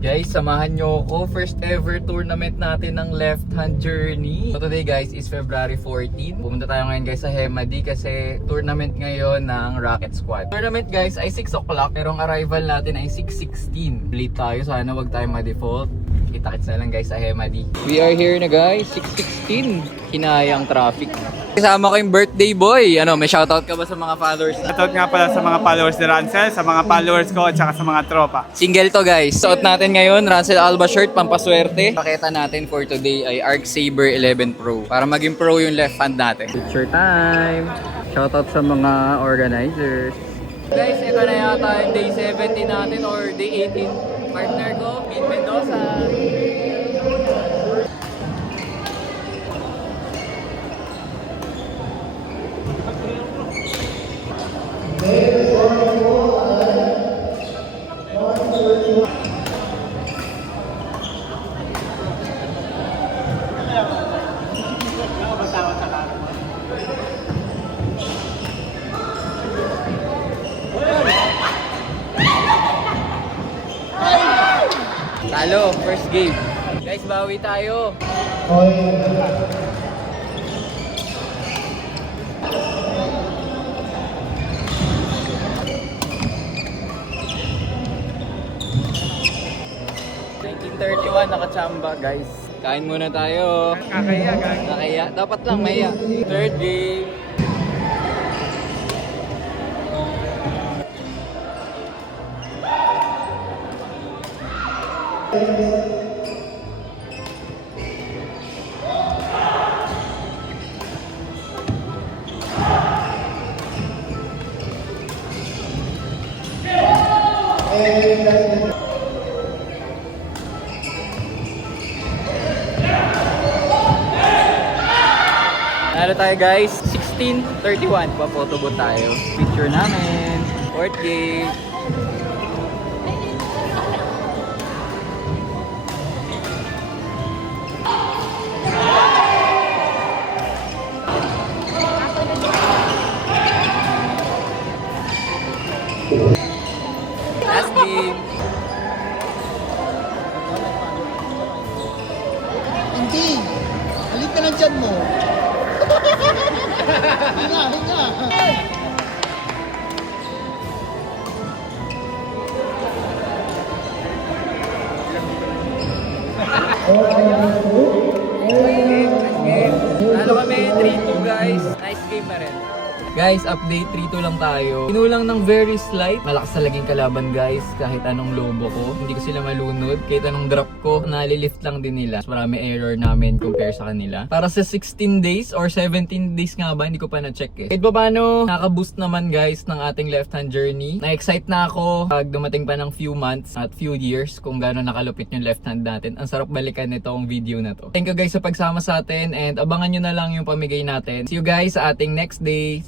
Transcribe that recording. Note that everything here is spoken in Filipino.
Guys, samahan nyo ako. First ever tournament natin ng Left Hand Journey. So today guys is February 14. Pumunta tayo ngayon guys sa Hemadi kasi tournament ngayon ng Rocket Squad. Tournament guys ay 6 o'clock pero ang arrival natin ay 6:16. Late tayo, sana wag tayo ma-default. Kita-kits na lang guys sa Hemadi. We are here na guys, 6:16. Hinayang traffic. Kasama ko yung birthday boy. May shoutout ka ba sa mga followers na? Shoutout nga pala sa mga followers ni Rancel, sa mga followers ko at saka sa mga tropa. Single to guys. Suot natin ngayon, Rancel Alba shirt, pampaswerte. Pakita natin for today ay Arc Saber 11 Pro. Para maging pro yung left hand natin. Picture time! Shoutout sa mga organizers. Guys, ito na yata yung day 17 natin or day 18. Partner ko, Pete Mendoza. Talo, first game. Guys, bawi tayo. Nakachamba guys. Kain muna tayo. Kakaya guys. Nakaya. Dapat lang maya. Third game. Ano tayo guys? 16:31. Pa-photobooth tayo. Picture namin. Fourth game. Last game. Hindi! Halika na dyan mo! Hinga! Hinga! Talo kami 3-2 guys. Nice game na rin. Guys, update 3-2 lang tayo. Pinulang ng very slight. Malakas talagang kalaban guys. Kahit anong lobo ko. Hindi ko sila malunod. Kahit anong drop ko, nalilift lang din nila. So, marami error namin compare sa kanila. Para sa 16 days or 17 days nga ba, hindi ko pa na-check eh. Kahit pa paano, nakaboost naman guys ng ating left hand journey. Na-excite na ako pag dumating pa ng few months at few years kung gano'n nakalupit yung left hand natin. Ang sarap balikan nitong video na to. Thank you guys sa pagsama sa atin and abangan nyo na lang yung pamigay natin. See you guys sa ating next day.